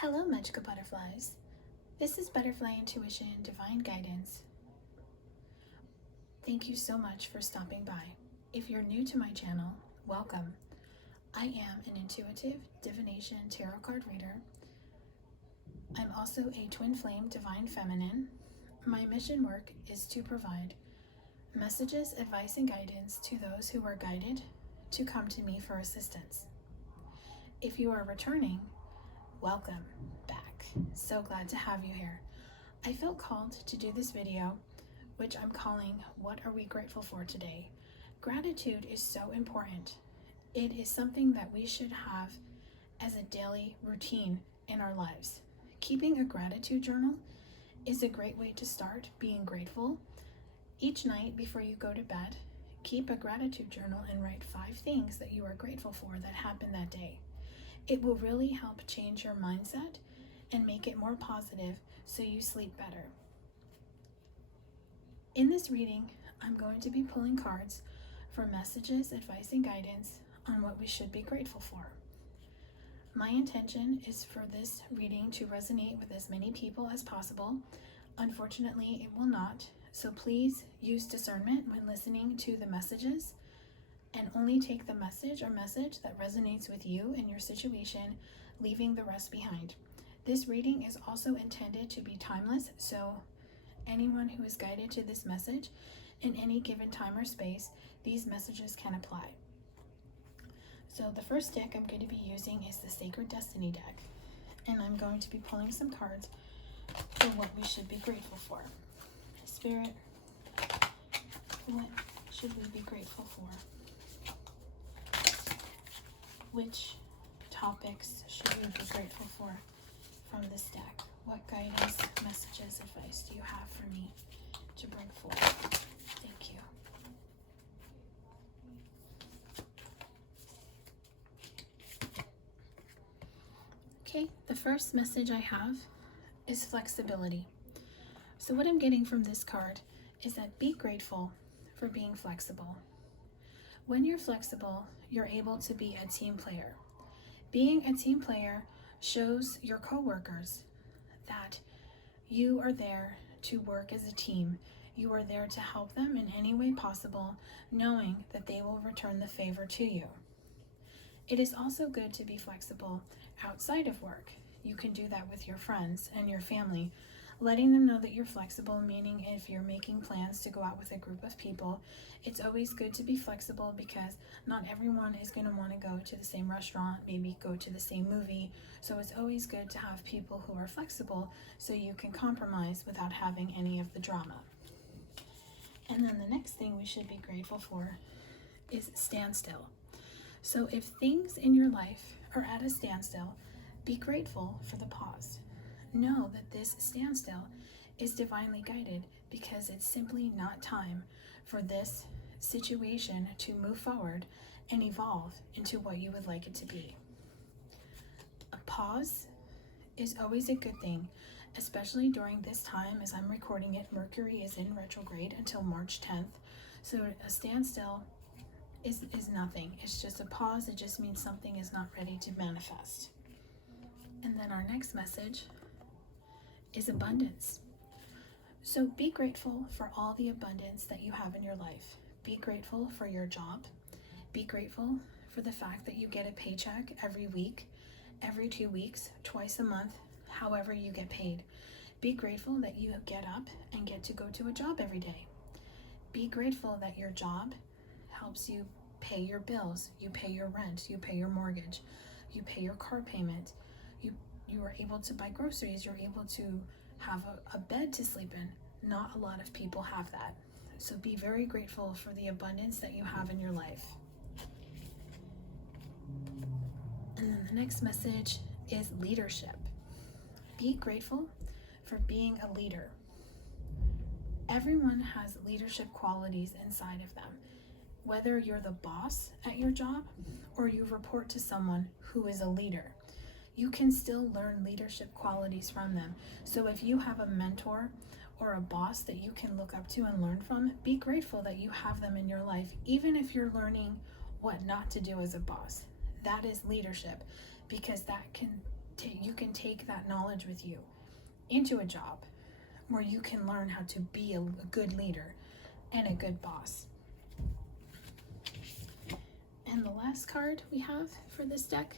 Hello, magical butterflies. This is Butterfly Intuition Divine Guidance. Thank you so much for stopping by. If you're new to my channel, welcome. I am an intuitive divination tarot card reader. I'm also a twin flame divine feminine. My mission work is to provide messages, advice, and guidance to those who are guided to come to me for assistance. If you are returning, welcome back. So glad to have you here. I felt called to do this video, which I'm calling What Are We Grateful For Today? Gratitude is so important. It is something that we should have as a daily routine in our lives. Keeping a gratitude journal is a great way to start being grateful. Each night before you go to bed, keep a gratitude journal and write 5 things that you are grateful for that happened that day. It will really help change your mindset and make it more positive so you sleep better. In this reading, I'm going to be pulling cards for messages, advice, and guidance on what we should be grateful for. My intention is for this reading to resonate with as many people as possible. Unfortunately, it will not, so please use discernment when listening to the messages and only take the message that resonates with you and your situation, leaving the rest behind. This reading is also intended to be timeless, so anyone who is guided to this message in any given time or space, these messages can apply. So the first deck I'm going to be using is the Sacred Destiny deck, and I'm going to be pulling some cards for what we should be grateful for. Spirit, what should we be grateful for? Which topics should we be grateful for from this deck? What guidance, messages, advice do you have for me to bring forth? Thank you. Okay, the first message I have is flexibility. So what I'm getting from this card is that be grateful for being flexible. When you're flexible, you're able to be a team player. Being a team player shows your coworkers that you are there to work as a team. You are there to help them in any way possible, knowing that they will return the favor to you. It is also good to be flexible outside of work. You can do that with your friends and your family, letting them know that you're flexible, meaning if you're making plans to go out with a group of people, it's always good to be flexible because not everyone is going to want to go to the same restaurant, maybe go to the same movie. So it's always good to have people who are flexible so you can compromise without having any of the drama. And then the next thing we should be grateful for is standstill. So if things in your life are at a standstill, be grateful for the pause. Know that this standstill is divinely guided because it's simply not time for this situation to move forward and evolve into what you would like it to be. A pause is always a good thing, especially during this time. As I'm recording it, Mercury is in retrograde until March 10th. So a standstill is nothing. It's just a pause. It just means something is not ready to manifest. And then our next message is abundance. So be grateful for all the abundance that you have in your life. Be grateful for your job. Be grateful for the fact that you get a paycheck every week, every 2 weeks, twice a month, however you get paid. Be grateful that you get up and get to go to a job every day. Be grateful that your job helps you pay your bills, you pay your rent, you pay your mortgage, you pay your car payment, you are able to buy groceries, you're able to have a bed to sleep in. Not a lot of people have that. So be very grateful for the abundance that you have in your life. And then the next message is leadership. Be grateful for being a leader. Everyone has leadership qualities inside of them. Whether you're the boss at your job or you report to someone who is a leader, you can still learn leadership qualities from them. So if you have a mentor or a boss that you can look up to and learn from, be grateful that you have them in your life, even if you're learning what not to do as a boss. That is leadership, because that can you can take that knowledge with you into a job where you can learn how to be a good leader and a good boss. And the last card we have for this deck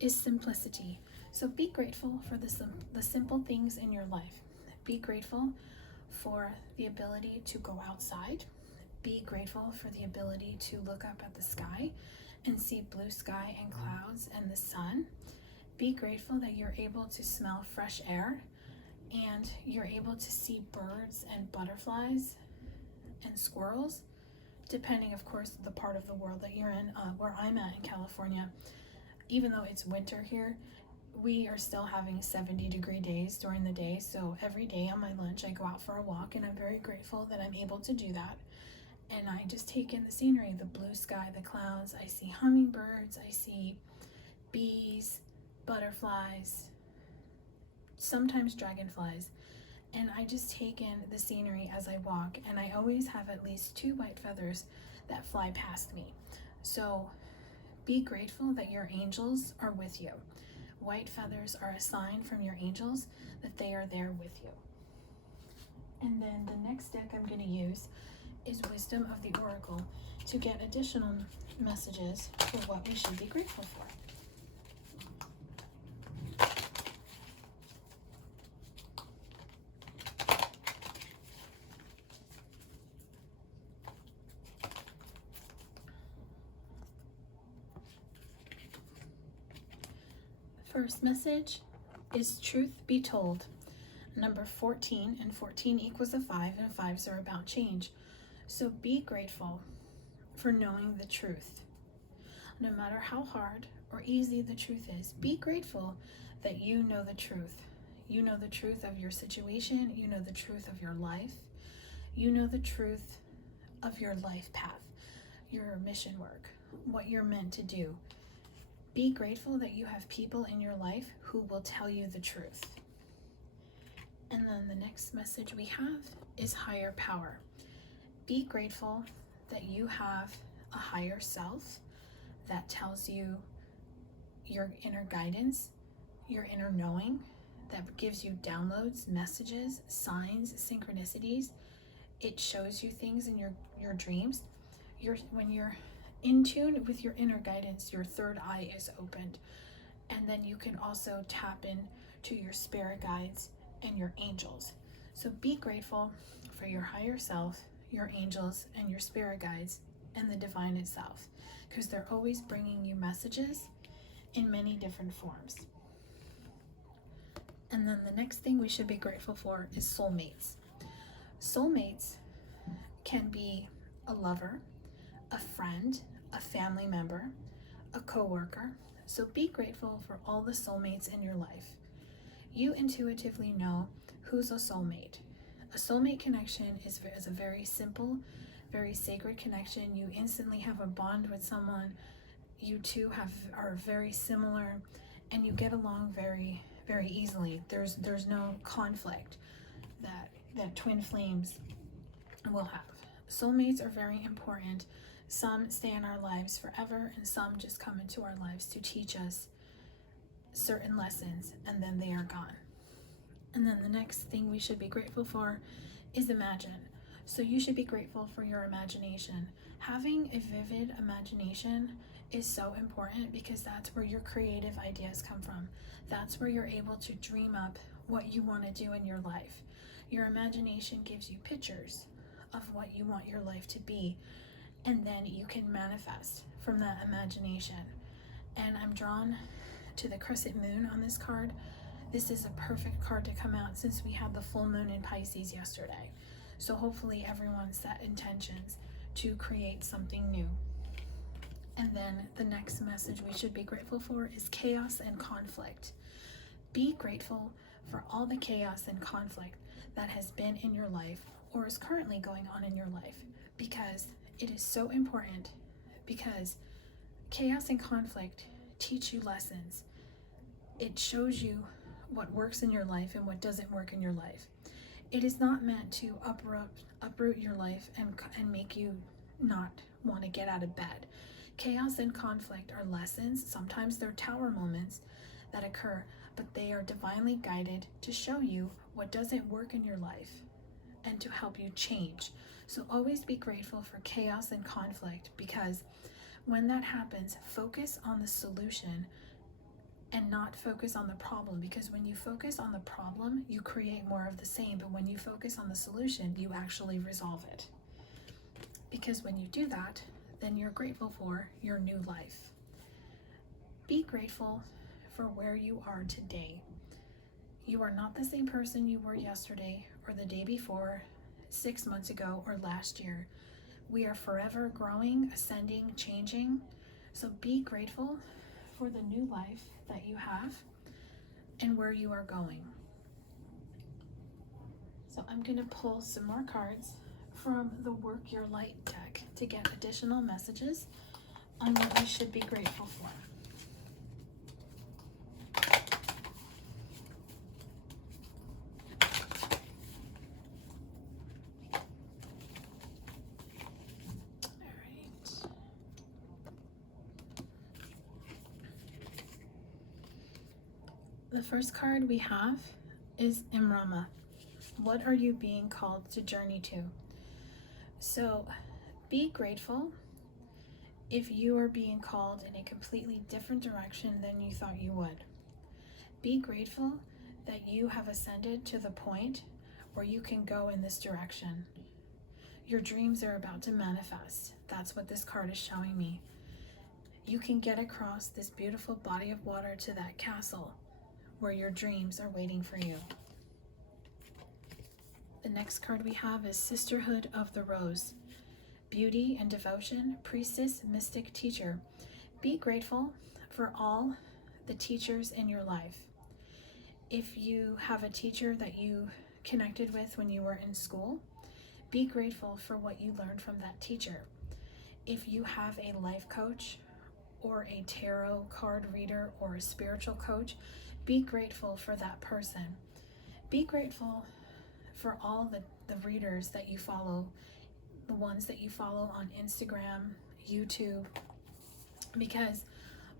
is simplicity. So be grateful for the simple things in your life. Be grateful for the ability to go outside. Be grateful for the ability to look up at the sky and see blue sky and clouds and the sun. Be grateful that you're able to smell fresh air and you're able to see birds and butterflies and squirrels, depending, of course, the part of the world that you're in. Where I'm at in California, even though it's winter here, we are still having 70-degree days during the day. So every day on my lunch, I go out for a walk, and I'm very grateful that I'm able to do that. And I just take in the scenery, the blue sky, the clouds. I see hummingbirds, I see bees, butterflies, sometimes dragonflies. And I just take in the scenery as I walk, and I always have at least 2 white feathers that fly past me. So be grateful that your angels are with you. White feathers are a sign from your angels that they are there with you. And then the next deck I'm going to use is Wisdom of the Oracle to get additional messages for what we should be grateful for. First message is truth be told. Number 14, and 14 equals a 5, and 5s are about change. So be grateful for knowing the truth. No matter how hard or easy the truth is, be grateful that you know the truth. You know the truth of your situation. You know the truth of your life. You know the truth of your life path, your mission work, what you're meant to do. Be grateful that you have people in your life who will tell you the truth. And then the next message we have is higher power. Be grateful that you have a higher self that tells you your inner guidance, your inner knowing, that gives you downloads, messages, signs, synchronicities. It shows you things in your dreams. When you're in tune with your inner guidance, your third eye is opened. And then you can also tap in to your spirit guides and your angels. So be grateful for your higher self, your angels, and your spirit guides, and the divine itself, because they're always bringing you messages in many different forms. And then the next thing we should be grateful for is soulmates. Soulmates can be a lover, a friend, a family member, a coworker. So be grateful for all the soulmates in your life. You intuitively know who's a soulmate. A soulmate connection is a very simple, very sacred connection. You instantly have a bond with someone. You two are very similar, and you get along very, very easily. There's no conflict that twin flames will have. Soulmates are very important. Some stay in our lives forever, and some just come into our lives to teach us certain lessons, and then they are gone. And then the next thing we should be grateful for is imagine. So you should be grateful for your imagination. Having a vivid imagination is so important, because that's where your creative ideas come from. That's where you're able to dream up what you want to do in your life. Your imagination gives you pictures of what you want your life to be, and then you can manifest from that imagination. And I'm drawn to the crescent moon on this card. This is a perfect card to come out since we had the full moon in Pisces yesterday. So hopefully everyone set intentions to create something new. And then the next message we should be grateful for is chaos and conflict. Be grateful for all the chaos and conflict that has been in your life or is currently going on in your life, because it is so important, because chaos and conflict teach you lessons. It shows you what works in your life and what doesn't work in your life. It is not meant to uproot your life and make you not want to get out of bed. Chaos and conflict are lessons. Sometimes they're tower moments that occur, but they are divinely guided to show you what doesn't work in your life and to help you change. So always be grateful for chaos and conflict, because when that happens, focus on the solution and not focus on the problem, because when you focus on the problem, you create more of the same, but when you focus on the solution, you actually resolve it. Because when you do that, then you're grateful for your new life. Be grateful for where you are today. You are not the same person you were yesterday or the day before, 6 months ago, or last year. We are forever growing, ascending, changing. So be grateful for the new life that you have and where you are going. So I'm going to pull some more cards from the Work Your Light deck to get additional messages on what you should be grateful for. The first card we have is Imrama. What are you being called to journey to? So be grateful if you are being called in a completely different direction than you thought you would. Be grateful that you have ascended to the point where you can go in this direction. Your dreams are about to manifest. That's what this card is showing me. You can get across this beautiful body of water to that castle where your dreams are waiting for you. The next card we have is Sisterhood of the Rose. Beauty and devotion, priestess, mystic, teacher. Be grateful for all the teachers in your life. If you have a teacher that you connected with when you were in school, be grateful for what you learned from that teacher. If you have a life coach or a tarot card reader or a spiritual coach, be grateful for that person. Be grateful for all the readers that you follow, the ones that you follow on Instagram, YouTube, because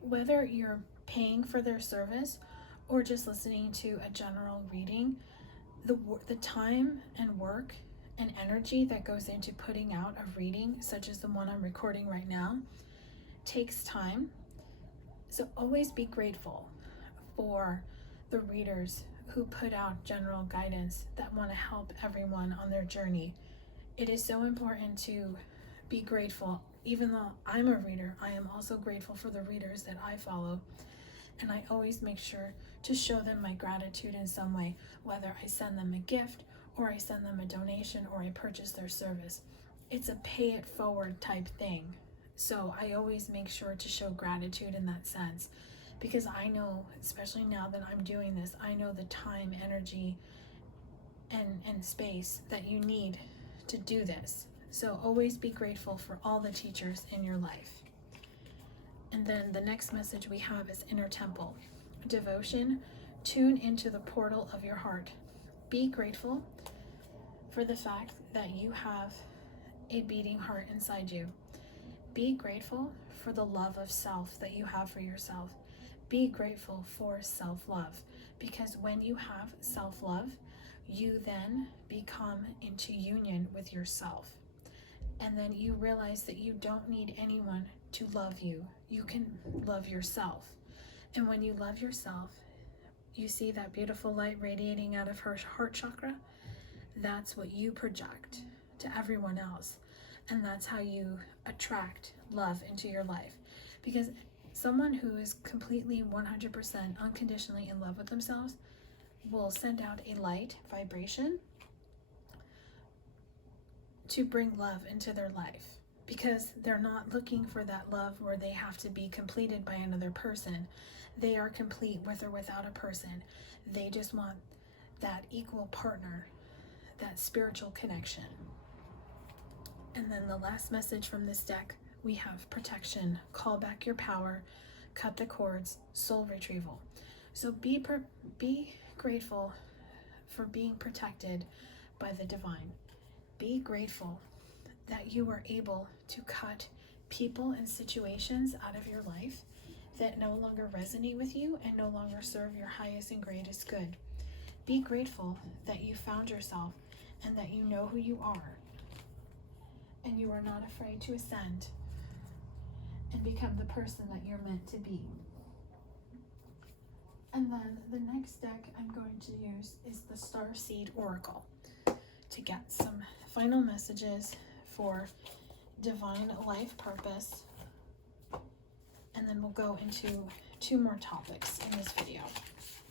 whether you're paying for their service or just listening to a general reading, the time and work and energy that goes into putting out a reading, such as the one I'm recording right now, takes time. So always be grateful for the readers who put out general guidance that want to help everyone on their journey. It is so important to be grateful. Even though I'm a reader, I am also grateful for the readers that I follow. And I always make sure to show them my gratitude in some way, whether I send them a gift or I send them a donation or I purchase their service. It's a pay it forward type thing. So I always make sure to show gratitude in that sense, because I know, especially now that I'm doing this, I know the time, energy, and space that you need to do this. So always be grateful for all the teachers in your life. And then the next message we have is Inner Temple. Devotion, tune into the portal of your heart. Be grateful for the fact that you have a beating heart inside you. Be grateful for the love of self that you have for yourself. Be grateful for self-love, because when you have self-love, you then become into union with yourself. And then you realize that you don't need anyone to love you. You can love yourself. And when you love yourself, you see that beautiful light radiating out of her heart chakra. That's what you project to everyone else. And that's how you attract love into your life. Because someone who is completely 100% unconditionally in love with themselves will send out a light vibration to bring love into their life, because they're not looking for that love where they have to be completed by another person. They are complete with or without a person. They just want that equal partner, that spiritual connection. And then the last message from this deck, we have protection, call back your power, cut the cords, soul retrieval. So be grateful for being protected by the divine. Be grateful that you are able to cut people and situations out of your life that no longer resonate with you and no longer serve your highest and greatest good. Be grateful that you found yourself and that you know who you are, and you are not afraid to ascend and become the person that you're meant to be. And then the next deck I'm going to use is the Starseed Oracle to get some final messages for divine life purpose. And then we'll go into 2 more topics in this video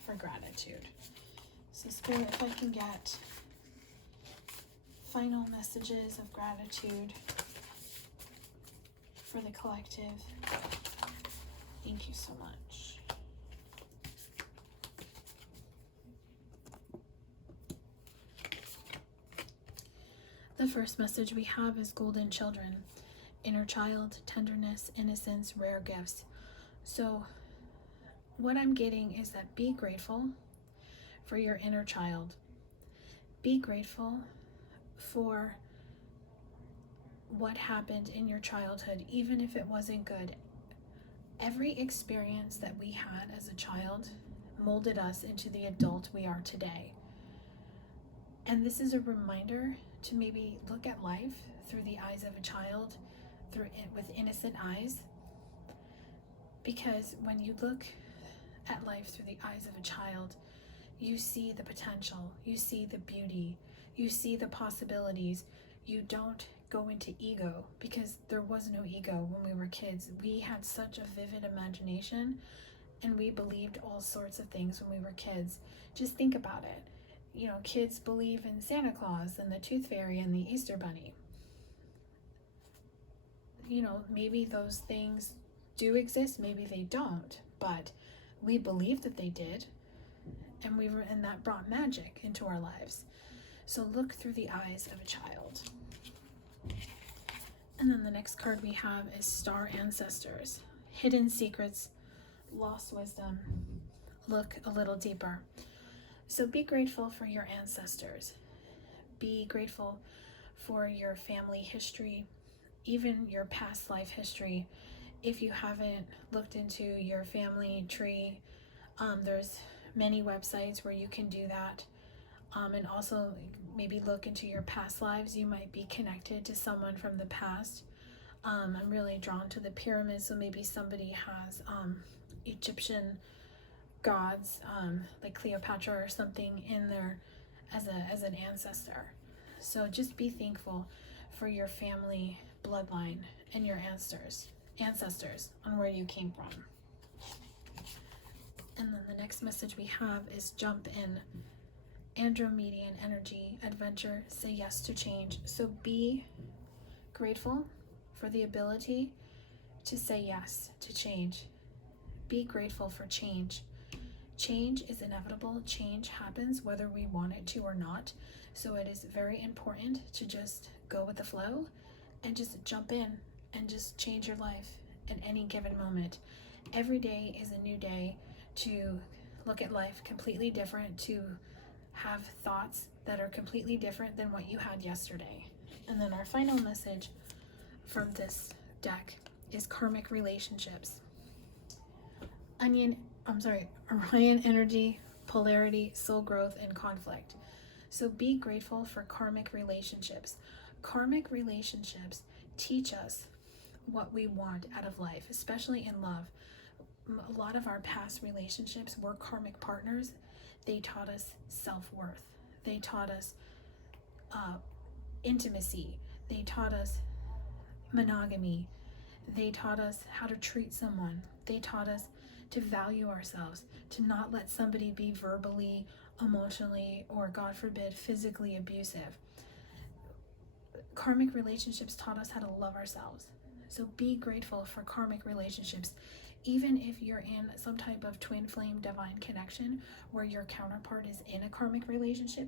for gratitude. So Spirit, if I can get final messages of gratitude for the collective. Thank you so much. The first message we have is golden children, inner child, tenderness, innocence, rare gifts. So what I'm getting is that be grateful for your inner child. Be grateful for what happened in your childhood, even if it wasn't good. Every experience that we had as a child molded us into the adult we are today. And this is a reminder to maybe look at life through the eyes of a child, with innocent eyes. Because when you look at life through the eyes of a child, you see the potential, you see the beauty, you see the possibilities. You don't go into ego, because there was no ego when we were kids. We had such a vivid imagination, and we believed all sorts of things when we were kids. Just think about it. You know, kids believe in Santa Claus and the Tooth Fairy and the Easter Bunny. You know, maybe those things do exist, maybe they don't, but we believed that they did, and that brought magic into our lives. So look through the eyes of a child. And then the next card we have is Star Ancestors, hidden secrets, lost wisdom. Look a little deeper. So be grateful for your ancestors. Be grateful for your family history, even your past life history. If you haven't looked into your family tree, there's many websites where you can do that. And also maybe look into your past lives. You might be connected to someone from the past. I'm really drawn to the pyramids, so maybe somebody has Egyptian gods, like Cleopatra or something, in there as an ancestor. So just be thankful for your family bloodline and your ancestors on where you came from. And then the next message we have is jump in. Andromedian energy, adventure, say yes to change. So be grateful for the ability to say yes to change. Be grateful for change. Change is inevitable. Change happens whether we want it to or not. So it is very important to just go with the flow and just jump in and just change your life at any given moment. Every day is a new day to look at life completely different, to have thoughts that are completely different than what you had yesterday. And then our final message from this deck is karmic relationships. Orion energy, polarity, soul growth, and conflict. So be grateful for karmic relationships. Karmic relationships teach us what we want out of life, especially in love. A lot of our past relationships were karmic partners. They taught us self-worth. They taught us intimacy. They taught us monogamy. They taught us how to treat someone. They taught us to value ourselves, to not let somebody be verbally, emotionally, or God forbid, physically abusive. Karmic relationships taught us how to love ourselves. So be grateful for karmic relationships. Even if you're in some type of twin flame divine connection where your counterpart is in a karmic relationship,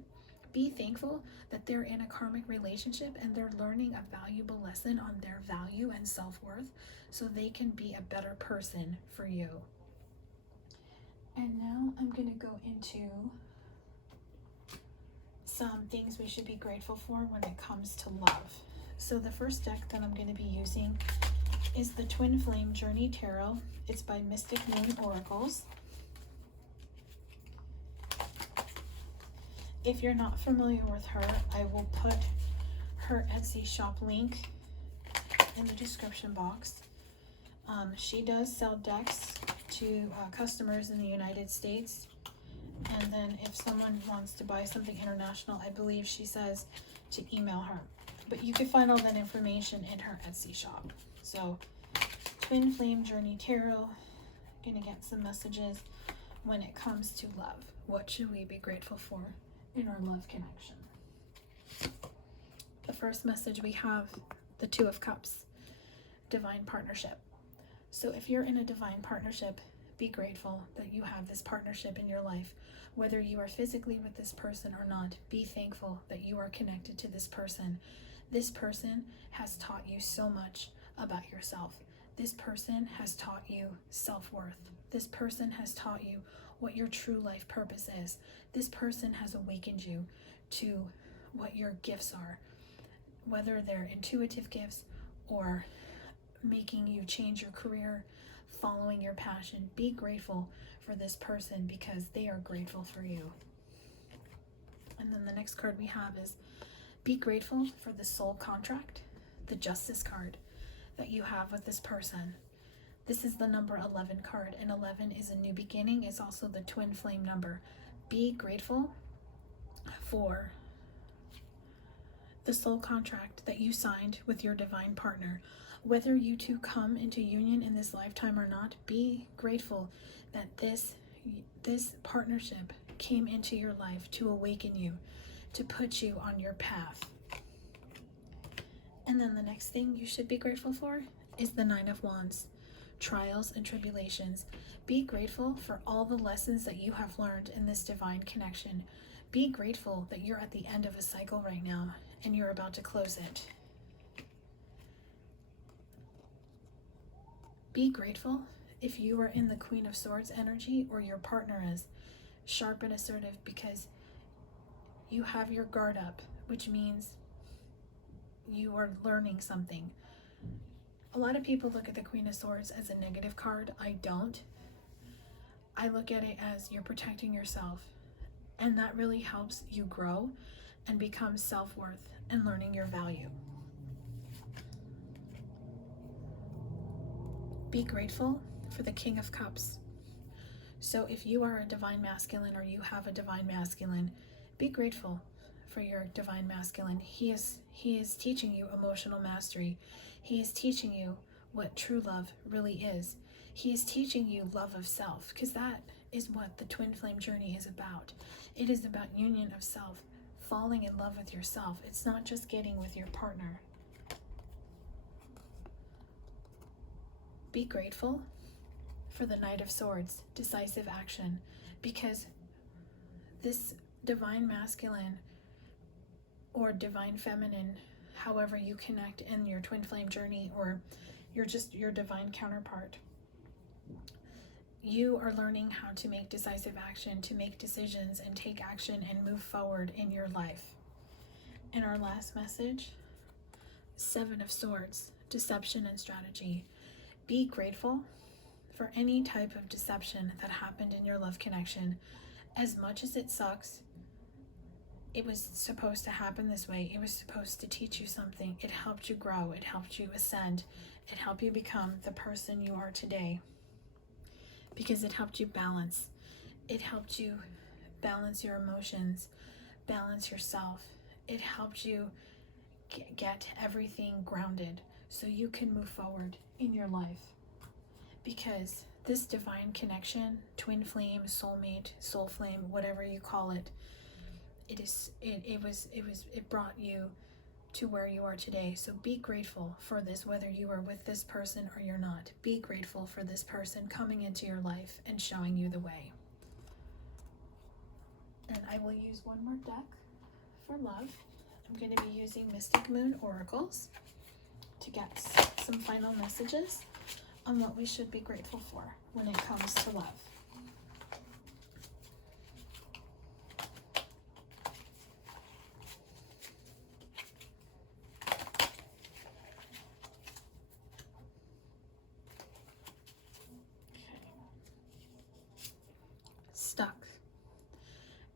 be thankful that they're in a karmic relationship and they're learning a valuable lesson on their value and self-worth so they can be a better person for you. And now I'm going to go into some things we should be grateful for when it comes to love. So the first deck that I'm going to be using is the Twin Flame Journey Tarot. It's by Mystic Moon Oracles. If you're not familiar with her, I will put her Etsy shop link in the description box. She does sell decks to customers in the United States. And then if someone wants to buy something international, I believe she says to email her. But you can find all that information in her Etsy shop. So, Twin Flame Journey Tarot. Gonna get some messages when it comes to love. What should we be grateful for in our love connection? The first message we have, the Two of Cups, divine partnership. So if you're in a divine partnership, be grateful that you have this partnership in your life. Whether you are physically with this person or not, be thankful that you are connected to this person. This person has taught you so much about yourself. This person has taught you self-worth. This person has taught you what your true life purpose is. This person has awakened you to what your gifts are, whether they're intuitive gifts or making you change your career, following your passion. Be grateful for this person because they are grateful for you. And then the next card we have is be grateful for the soul contract, the Justice card that you have with this person. This is the number 11 card, and 11 is a new beginning. It's also the twin flame number. Be grateful for the soul contract that you signed with your divine partner. Whether you two come into union in this lifetime or not, be grateful that this partnership came into your life to awaken you, to put you on your path. And then the next thing you should be grateful for is the Nine of Wands, trials and tribulations. Be grateful for all the lessons that you have learned in this divine connection. Be grateful that you're at the end of a cycle right now and you're about to close it. Be grateful if you are in the Queen of Swords energy or your partner is. Sharp and assertive because you have your guard up, which means you are learning something. A lot of people look at the Queen of Swords as a negative card. I don't. I look at it as you're protecting yourself, and that really helps you grow and become self-worth and learning your value. Be grateful for the King of Cups. So if you are a divine masculine or you have a divine masculine, be grateful for your divine masculine. He is teaching you emotional mastery. He is teaching you what true love really is. He is teaching you love of self, because that is what the twin flame journey is about. It is about union of self, falling in love with yourself. It's not just getting with your partner. Be grateful for the Knight of Swords, decisive action, because this divine masculine or divine feminine, however you connect in your twin flame journey, or you're just your divine counterpart, you are learning how to make decisive action, to make decisions and take action and move forward in your life. And our last message, Seven of Swords, deception and strategy. Be grateful for any type of deception that happened in your love connection. As much as it sucks, it was supposed to happen this way. It was supposed to teach you something. It helped you grow. It helped you ascend. It helped you become the person you are today, because it helped you balance. It helped you balance your emotions, balance yourself. It helped you get everything grounded so you can move forward in your life. Because this divine connection, twin flame, soulmate, soul flame, whatever you call it, it brought you to where you are today. So be grateful for this, whether you are with this person or you're not. Be grateful for this person coming into your life and showing you the way. And I will use one more deck for love. I'm going to be using Mystic Moon Oracles to get some final messages on what we should be grateful for when it comes to love.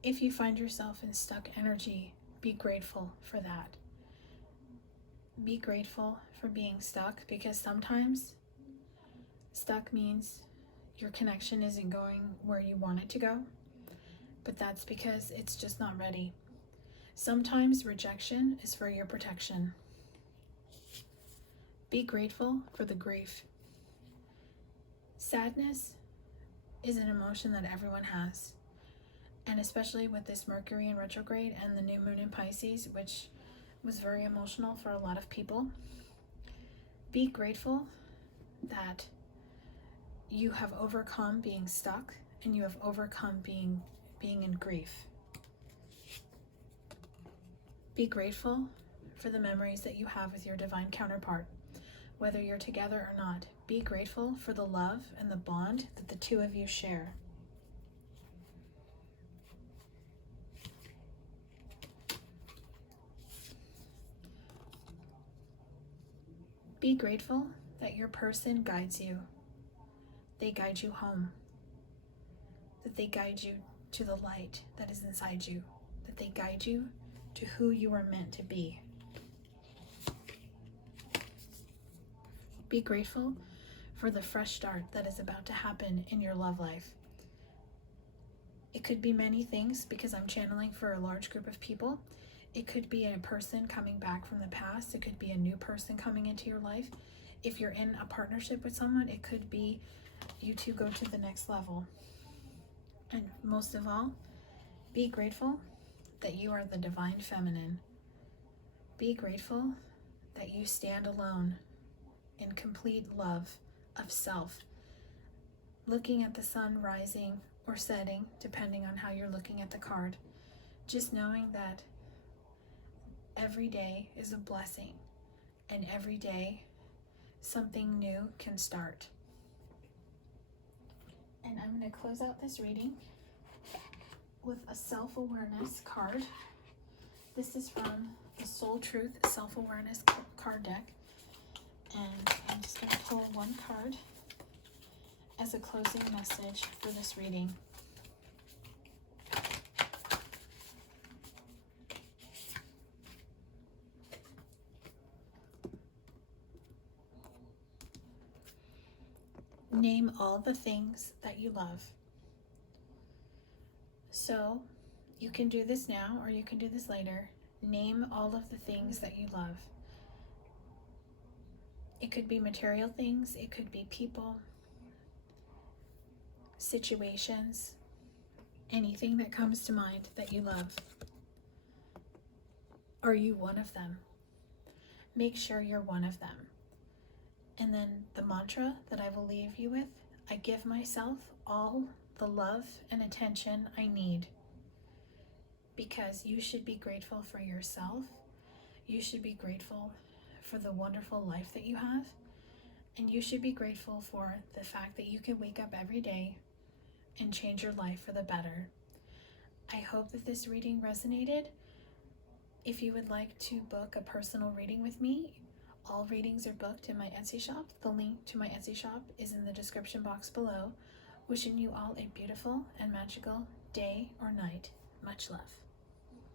If you find yourself in stuck energy, be grateful for that. Be grateful for being stuck, because sometimes stuck means your connection isn't going where you want it to go, but that's because it's just not ready. Sometimes rejection is for your protection. Be grateful for the grief. Sadness is an emotion that everyone has, and especially with this Mercury in retrograde and the new moon in Pisces, which was very emotional for a lot of people. Be grateful that you have overcome being stuck and you have overcome being in grief. Be grateful for the memories that you have with your divine counterpart, whether you're together or not. Be grateful for the love and the bond that the two of you share. Be grateful that your person guides you. They guide you home. That they guide you to the light that is inside you. That they guide you to who you are meant to be. Be grateful for the fresh start that is about to happen in your love life. It could be many things, because I'm channeling for a large group of people. It could be a person coming back from the past. It could be a new person coming into your life. If you're in a partnership with someone, it could be you two go to the next level. And most of all, be grateful that you are the divine feminine. Be grateful that you stand alone in complete love of self, looking at the sun rising or setting, depending on how you're looking at the card. Just knowing that every day is a blessing, and every day something new can start. And I'm going to close out this reading with a self-awareness card. This is from the Soul Truth Self-Awareness card deck. And I'm just going to pull one card as a closing message for this reading. Name all the things that you love. So you can do this now or you can do this later. Name all of the things that you love. It could be material things, it could be people, situations, anything that comes to mind that you love. Are you one of them? Make sure you're one of them. And then the mantra that I will leave you with: I give myself all the love and attention I need. Because you should be grateful for yourself. You should be grateful for the wonderful life that you have. And you should be grateful for the fact that you can wake up every day and change your life for the better. I hope that this reading resonated. If you would like to book a personal reading with me, all readings are booked in my Etsy shop. The link to my Etsy shop is in the description box below. Wishing you all a beautiful and magical day or night. Much love.